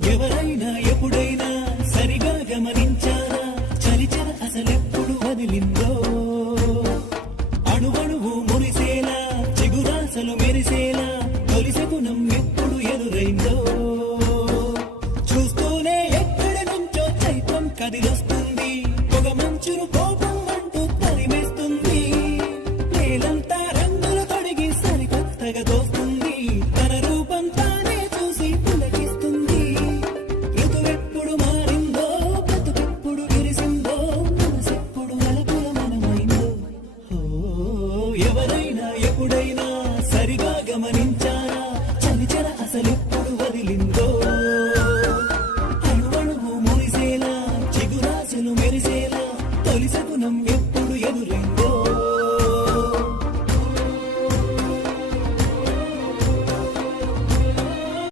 ఎవరైనా ఎప్పుడైనా సరిగా గమనించారా చలిచర అసలెప్పుడు వదిలిందో అణువణువు మురిసేలా చిగురాసలు మెరిసేలా తొలిసెగుణం ఎప్పుడు ఎదురైందో